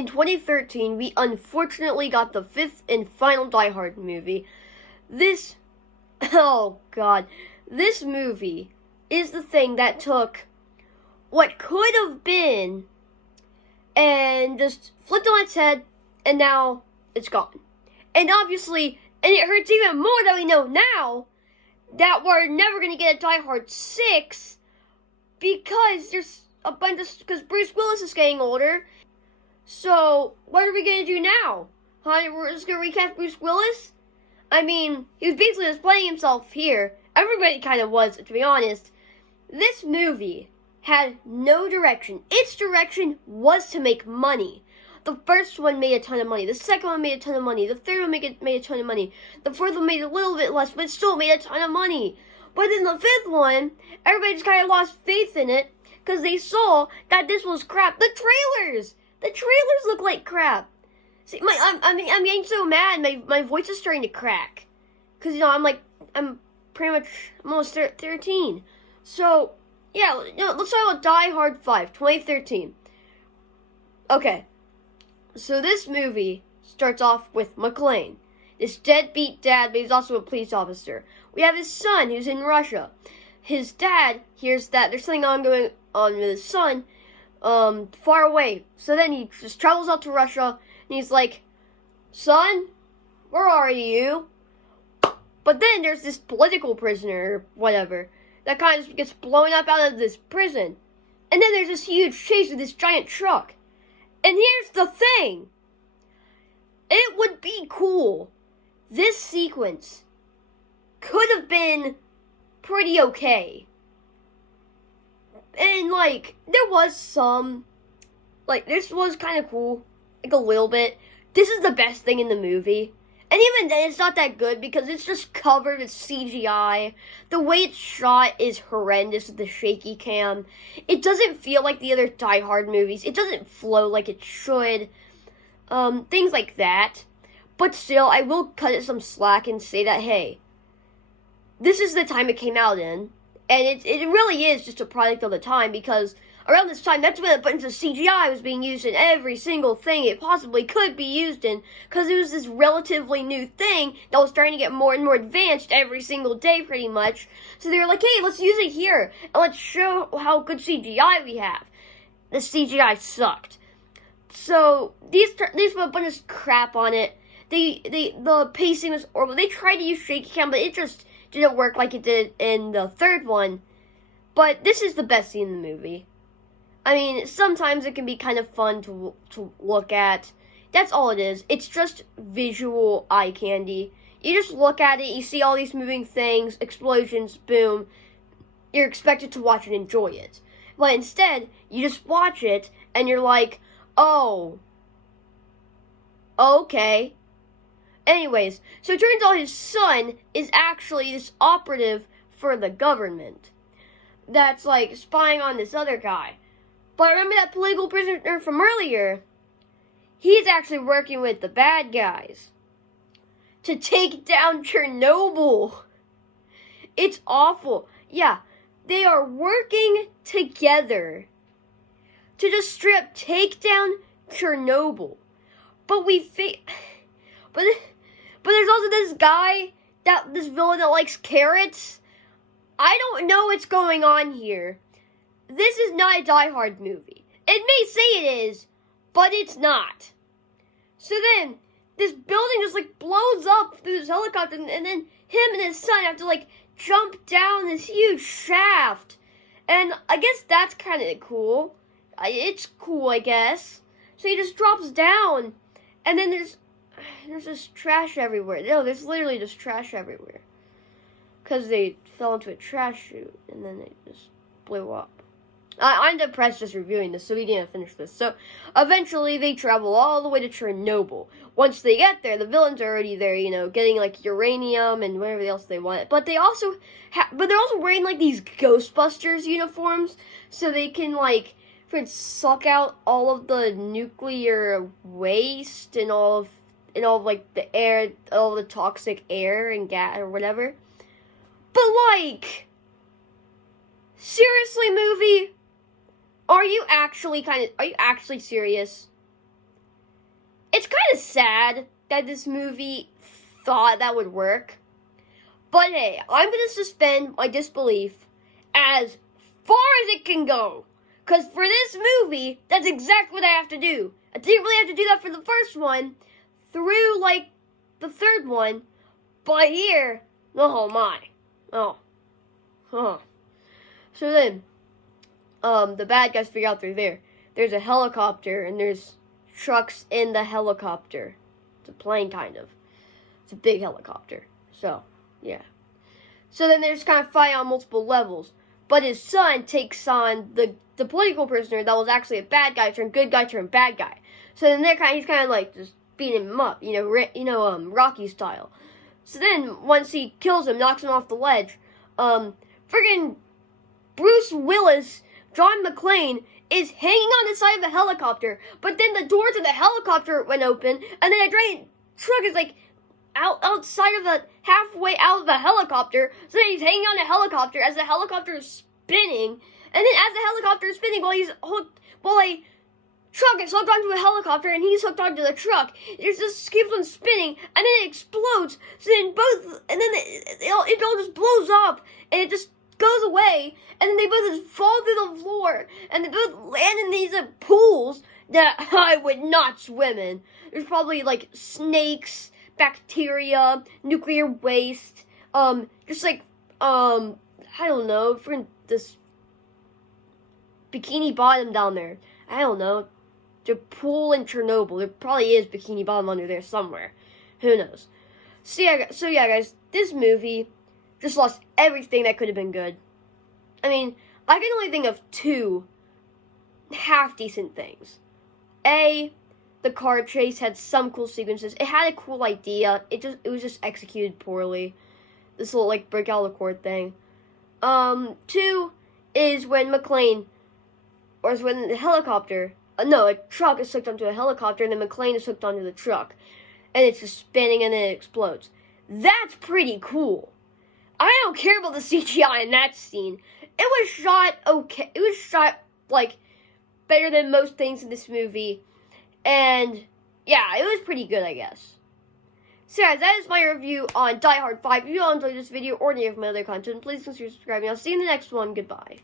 in 2013, we unfortunately got the fifth and final Die Hard movie. Oh god, this movie is the thing that took what could have been and just flipped on its head, and now it's gone. And obviously, and it hurts even more that we know now that we're never going to get a Die Hard 6 because there's a bunch of, because Bruce Willis is getting older. So, what are we going to do now? We're just going to recast Bruce Willis? I mean, he was basically just playing himself here. Everybody kind of was, to be honest. This movie had no direction. Its direction was to make money. The first one made a ton of money. The second one made a ton of money. The third one made a ton of money. The fourth one made a little bit less, but still made a ton of money. But in the fifth one, everybody just kind of lost faith in it because they saw that this was crap. The trailers look like crap. See, I'm getting so mad. My voice is starting to crack because I'm almost 13. So yeah, let's talk about Die Hard 5, 2013. Okay, so this movie starts off with McClane, this deadbeat dad, but he's also a police officer. We have his son who's in Russia. His dad hears that there's something going on with his son, far away. So then he just travels out to Russia, and he's like, "Son, where are you?" But then there's this political prisoner, or whatever, that kind of gets blown up out of this prison. And then there's this huge chase with this giant truck. And here's the thing. It would be cool. This sequence could have been pretty okay. And, there was some, this was kind of cool. A little bit. This is the best thing in the movie. And even then, it's not that good because it's just covered with CGI. The way it's shot is horrendous with the shaky cam. It doesn't feel like the other Die Hard movies. It doesn't flow like it should. Things like that. But still, I will cut it some slack and say that, hey, this is the time it came out in. And it really is just a product of the time because around this time, that's when a bunch of CGI was being used in every single thing it possibly could be used in, because it was this relatively new thing that was starting to get more and more advanced every single day, pretty much. So they were like, hey, let's use it here, and let's show how good CGI we have. The CGI sucked. So, these put a bunch of crap on it. The pacing was horrible. They tried to use shaky cam, but it just didn't work like it did in the third one. But this is the best scene in the movie. I mean, sometimes it can be kind of fun to look at. That's all it is. It's just visual eye candy. You just look at it, you see all these moving things, explosions, boom. You're expected to watch and enjoy it. But instead, you just watch it, and you're like, oh, okay. Anyways, so it turns out his son is actually this operative for the government that's, spying on this other guy. But remember that political prisoner from earlier? He's actually working with the bad guys to take down Chernobyl. It's awful. Yeah, they are working together to just straight take down Chernobyl. But but there's also this guy, this villain that likes carrots. I don't know what's going on here. This is not a Die Hard movie. It may say it is, but it's not. So then, this building just, blows up through this helicopter, and then him and his son have to, jump down this huge shaft. And I guess that's kind of cool. It's cool, I guess. So he just drops down, and then there's just trash everywhere. No, there's literally just trash everywhere. Because they fell into a trash chute, and then they just blew up. I'm depressed just reviewing this, so we didn't finish this. So, eventually, they travel all the way to Chernobyl. Once they get there, the villains are already there, getting, uranium and whatever else they want. But they're also wearing, these Ghostbusters uniforms, so they can, suck out all of the nuclear waste and all of the air, all the toxic air and gas or whatever. But, seriously, movie? Are you actually serious? kind of sad that this movie thought that would work. But hey, I'm going to suspend my disbelief as far as it can go. Because for this movie, that's exactly what I have to do. I didn't really have to do that for the first one through, like, the third one. But here, oh my. Oh. Huh. So then, the bad guys figure out they're there. There's a helicopter, and there's trucks in the helicopter. It's a plane, kind of. It's a big helicopter. So, yeah. So then there's kind of fight on multiple levels. But his son takes on the political prisoner that was actually a bad guy turned good guy turned bad guy. So then he's kind of like just beating him up, Rocky style. So then once he kills him, knocks him off the ledge, friggin' Bruce Willis, John McClane, is hanging on the side of the helicopter. But then the door to the helicopter went open, and then a giant truck is like outside of halfway out of the helicopter. So then he's hanging on the helicopter as the helicopter is spinning. And then as the helicopter is spinning, while a truck is hooked onto a helicopter and he's hooked onto the truck, it just keeps on spinning, and then it explodes. So then it all just blows up, and it just goes away, and then they both just fall through the floor, and they both land in these pools that I would not swim in. There's probably like snakes, bacteria, nuclear waste, just like I don't know, for this Bikini Bottom down there. I don't know. The pool in Chernobyl. There probably is Bikini Bottom under there somewhere. Who knows? So yeah, guys, this movie just lost everything that could have been good. I mean, I can only think of two half-decent things. A, the car chase had some cool sequences. It had a cool idea. It was just executed poorly. This little, like, break out of the court thing. Two is when the helicopter, a truck is hooked onto a helicopter, and then McClane is hooked onto the truck. And it's just spinning, and then it explodes. That's pretty cool. I don't care about the CGI in that scene. It was shot okay. It was shot, like, better than most things in this movie. And, yeah, it was pretty good, I guess. So, guys, that is my review on Die Hard 5. If you all enjoyed this video or any of my other content, please consider subscribing. I'll see you in the next one. Goodbye.